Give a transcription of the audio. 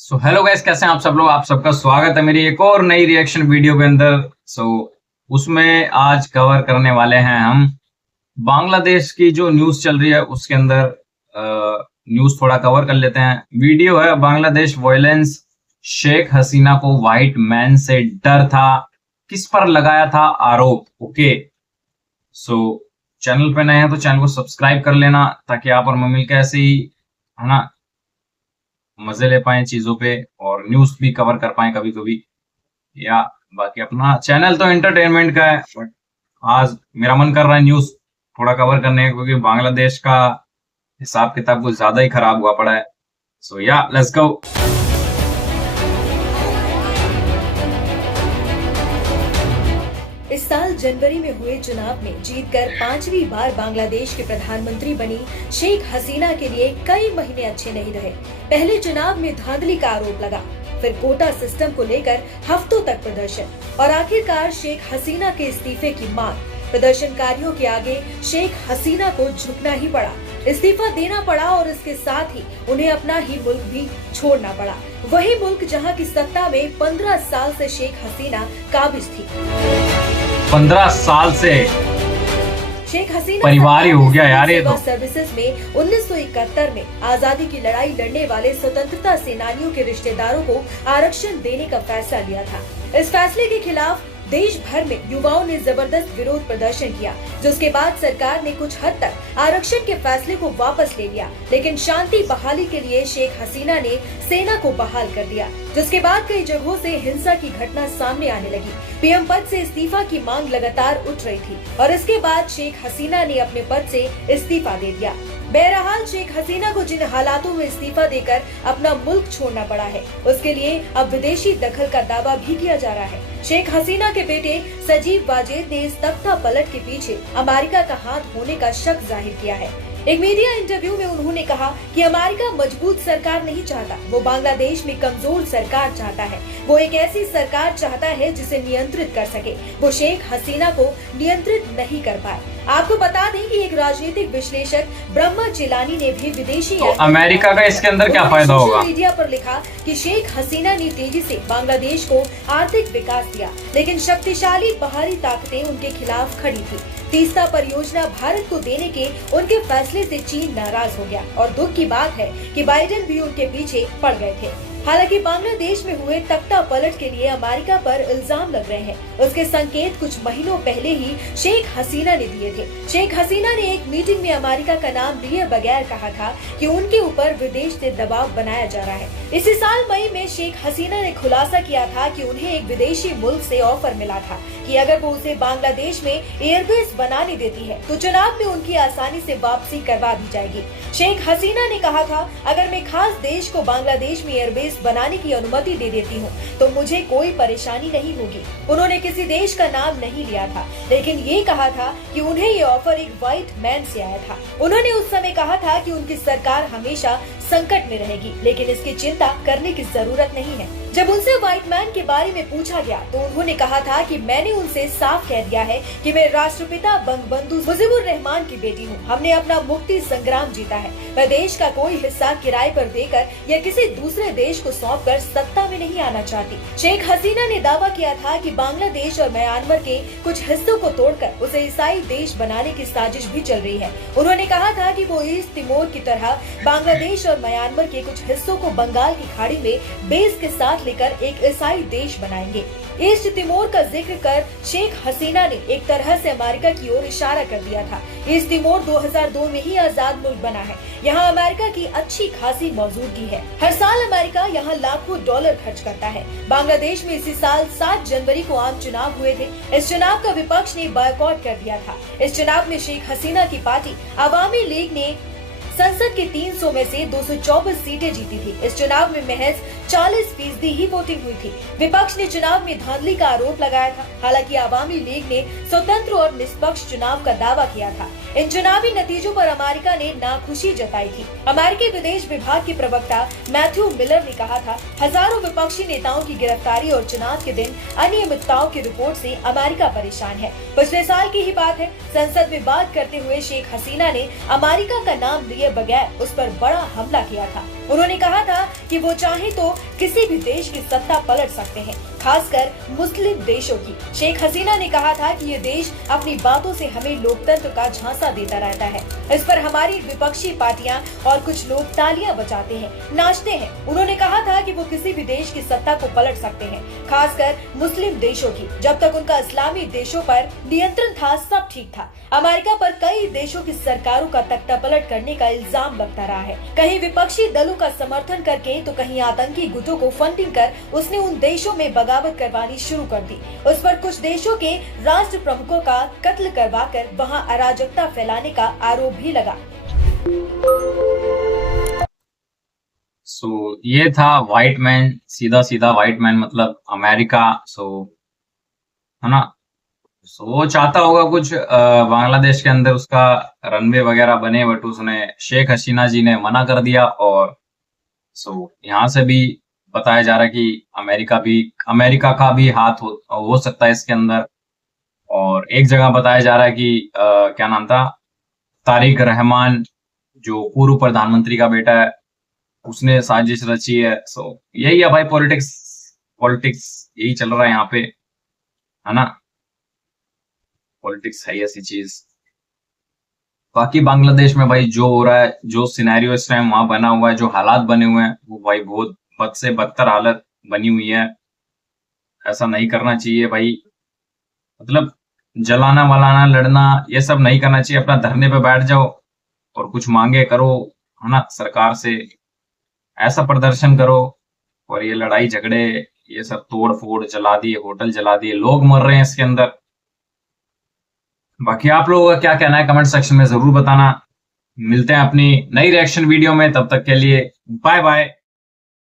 Hello guys, कैसे हैं आप सब लोग। आप सबका स्वागत है मेरी एक और नई रिएक्शन वीडियो के अंदर। उसमें आज कवर करने वाले हैं हम बांग्लादेश की जो न्यूज चल रही है उसके अंदर न्यूज थोड़ा कवर कर लेते हैं। वीडियो है बांग्लादेश वायलेंस, शेख हसीना को व्हाइट मैन से डर था, किस पर लगाया था आरोप। ओके, सो चैनल पे नए हैं तो चैनल को सब्सक्राइब कर लेना ताकि आप और मैं मिलकर ऐसे ही, है ना, मजे ले पाए चीजों पे और न्यूज भी कवर कर पाए कभी कभी। या बाकी अपना चैनल तो एंटरटेनमेंट का है, बट आज मेरा मन कर रहा है न्यूज थोड़ा कवर करने का, क्योंकि बांग्लादेश का हिसाब किताब कुछ ज्यादा ही खराब हुआ पड़ा है। या लेट्स गो। इस साल जनवरी में हुए चुनाव में जीतकर 5वीं बार बांग्लादेश के प्रधानमंत्री बनी शेख हसीना के लिए कई महीने अच्छे नहीं रहे। पहले चुनाव में धांधली का आरोप लगा, फिर कोटा सिस्टम को लेकर हफ्तों तक प्रदर्शन और आखिरकार शेख हसीना के इस्तीफे की मांग। प्रदर्शनकारियों के आगे शेख हसीना को झुकना ही पड़ा, इस्तीफा देना पड़ा और इसके साथ ही उन्हें अपना ही मुल्क भी छोड़ना पड़ा। वही मुल्क जहां की सत्ता में 15 साल से शेख हसीना काबिज थी। 15 साल से शेख हसीना परिवार ही हो गया यार ये तो। सर्विसेज में 1971 में आजादी की लड़ाई लड़ने वाले स्वतंत्रता सेनानियों के रिश्तेदारों को आरक्षण देने का फैसला लिया था। इस फैसले के खिलाफ देश भर में युवाओं ने जबरदस्त विरोध प्रदर्शन किया, जिसके बाद सरकार ने कुछ हद तक आरक्षण के फैसले को वापस ले लिया। लेकिन शांति बहाली के लिए शेख हसीना ने सेना को बहाल कर दिया, जिसके बाद कई जगहों से हिंसा की घटना सामने आने लगी। पीएम पद से इस्तीफा की मांग लगातार उठ रही थी और इसके बाद शेख हसीना ने अपने पद से इस्तीफा दे दिया। बहरहाल शेख हसीना को जिन हालातों में इस्तीफा देकर अपना मुल्क छोड़ना पड़ा है, उसके लिए अब विदेशी दखल का दावा भी किया जा रहा है। शेख हसीना के बेटे सजीव वाजेद ने इस तख्ता पलट के पीछे अमेरिका का हाथ होने का शक जाहिर किया है। एक मीडिया इंटरव्यू में उन्होंने कहा कि अमेरिका मजबूत सरकार नहीं चाहता, वो बांग्लादेश में कमजोर सरकार चाहता है। वो एक ऐसी सरकार चाहता है जिसे नियंत्रित कर सके। वो शेख हसीना को नियंत्रित नहीं कर पाए। आपको बता दें कि एक राजनीतिक विश्लेषक ब्रह्मा जिलानी ने भी विदेशी तो अमेरिका का इसके अंदर क्या फायदा होगा। मीडिया पर लिखा कि शेख हसीना ने तेजी से बांग्लादेश को आर्थिक विकास दिया, लेकिन शक्तिशाली बाहरी ताकतें उनके खिलाफ खड़ी थी। तीस्ता परियोजना भारत को देने के उनके फैसले से चीन नाराज हो गया और दुख की बात है कि बाइडेन भी उनके पीछे पड़ गए थे। हालांकि बांग्लादेश में हुए तख्ता पलट के लिए अमेरिका पर इल्जाम लग रहे हैं, उसके संकेत कुछ महीनों पहले ही शेख हसीना ने दिए थे। शेख हसीना ने एक मीटिंग में अमेरिका का नाम लिए बगैर कहा था कि उनके ऊपर विदेश से दबाव बनाया जा रहा है। इसी साल मई में शेख हसीना ने खुलासा किया था कि उन्हें एक विदेशी मुल्क से ऑफर मिला था कि अगर वो उसे बांग्लादेश में एयरबेस बनाने देती है तो चुनाव में उनकी आसानी से वापसी करवा दी जाएगी। शेख हसीना ने कहा था, अगर मैं खास देश को बांग्लादेश में एयरबेस बनाने की अनुमति दे देती हूँ तो मुझे कोई परेशानी नहीं होगी। उन्होंने किसी देश का नाम नहीं लिया था, लेकिन ये कहा था कि उन्हें ये ऑफर एक व्हाइट मैन से आया था। उन्होंने उस समय कहा था कि उनकी सरकार हमेशा संकट में रहेगी, लेकिन इसकी चिंता करने की जरूरत नहीं है। जब उनसे व्हाइट मैन के बारे में पूछा गया तो उन्होंने कहा था कि मैंने उनसे साफ कह दिया है कि मैं राष्ट्रपिता बंगबंधु मुजीबुर रहमान की बेटी हूँ। हमने अपना मुक्ति संग्राम जीता है। मैं देश का कोई हिस्सा किराए पर देकर या किसी दूसरे देश को सौंपकर सत्ता में नहीं आना चाहती। शेख हसीना ने दावा किया था कि बांग्लादेश और म्यांमार के कुछ हिस्सों को तोड़कर उसे ईसाई देश बनाने की साजिश भी चल रही है। उन्होंने कहा था कि वो ईस्ट तिमोर की तरह बांग्लादेश और म्यांमार के कुछ हिस्सों को बंगाल की खाड़ी में बेस के साथ लेकर एक ईसाई देश बनाएंगे। ईस्ट तिमोर का जिक्र कर शेख हसीना ने एक तरह से अमेरिका की ओर इशारा कर दिया था। ईस्ट तिमोर 2002 में ही आजाद मुल्क बना है। यहाँ अमेरिका की अच्छी खासी मौजूदगी है। हर साल अमेरिका यहाँ लाखों डॉलर खर्च करता है। बांग्लादेश में इसी साल 7 जनवरी को आम चुनाव हुए थे। इस चुनाव का विपक्ष ने बॉयकॉट कर दिया था। इस चुनाव में शेख हसीना की पार्टी अवामी लीग ने संसद के 300 में से 224 सीटें जीती थी। इस चुनाव में महज 40% ही वोटिंग हुई थी। विपक्ष ने चुनाव में धांधली का आरोप लगाया था। हालांकि अवामी लीग ने स्वतंत्र और निष्पक्ष चुनाव का दावा किया था। इन चुनावी नतीजों पर अमेरिका ने नाखुशी जताई थी। अमेरिकी विदेश विभाग के प्रवक्ता मैथ्यू मिलर ने कहा था, हजारों विपक्षी नेताओं की गिरफ्तारी और चुनाव के दिन अनियमितताओं की रिपोर्ट से अमेरिका परेशान है। पिछले साल की ही बात है, संसद में बात करते हुए शेख हसीना ने अमेरिका का नाम लिए बगैर उस पर बड़ा हमला किया था। उन्होंने कहा था कि वो चाहे तो किसी भी देश की सत्ता पलट सकते हैं, खासकर मुस्लिम देशों की। शेख हसीना ने कहा था कि ये देश अपनी बातों से हमें लोकतंत्र का झांसा देता रहता है। इस पर हमारी विपक्षी पार्टियां और कुछ लोग तालियां बजाते हैं, नाचते हैं। उन्होंने कहा था कि वो किसी भी देश की सत्ता को पलट सकते हैं, खासकर मुस्लिम देशों की। जब तक उनका इस्लामी देशों पर नियंत्रण था, सब ठीक था। अमेरिका पर कई देशों की सरकारों का तख्ता पलट करने का इल्जाम लगता रहा है, कहीं विपक्षी दलों का समर्थन करके तो कहीं आतंकी गुटों को फंडिंग कर उसने उन देशों में बगावत करवानी शुरू कर दी। उस पर कुछ देशों के राष्ट्र प्रमुखों का कत्ल करवाकर वहां अराजकता फैलाने का आरोप भी लगा। ये था व्हाइट मैन, सीधा सीधा व्हाइट मैन मतलब अमेरिका। है ना। वो चाहता होगा कुछ बांग्लादेश के अंदर उसका रनवे वगैरह बने, बट उसने शेख हसीना जी ने मना कर दिया। और यहाँ से भी बताया जा रहा है कि अमेरिका का भी हाथ हो सकता है इसके अंदर। और एक जगह बताया जा रहा है कि क्या नाम था, तारिक रहमान जो पूर्व प्रधानमंत्री का बेटा है, उसने साजिश रची है। यही है भाई, पॉलिटिक्स यही चल रहा है यहाँ पे, है ना। पॉलिटिक्स है ऐसी चीज। बाकी बांग्लादेश में भाई जो हो रहा है, जो सिनेरियो इस टाइम वहां बना हुआ है, जो हालात बने हुए हैं, वो भाई बहुत बद से बदतर हालत बनी हुई है। ऐसा नहीं करना चाहिए भाई, मतलब जलाना वलाना लड़ना ये सब नहीं करना चाहिए। अपना धरने पे बैठ जाओ और कुछ मांगे करो, है ना, सरकार से ऐसा प्रदर्शन करो। और ये लड़ाई झगड़े, ये सब तोड़ फोड़, जला दिए होटल, जला दिए, लोग मर रहे हैं इसके अंदर। बाकी आप लोगों का क्या कहना है कमेंट सेक्शन में जरूर बताना। मिलते हैं अपनी नई रिएक्शन वीडियो में, तब तक के लिए बाय बाय।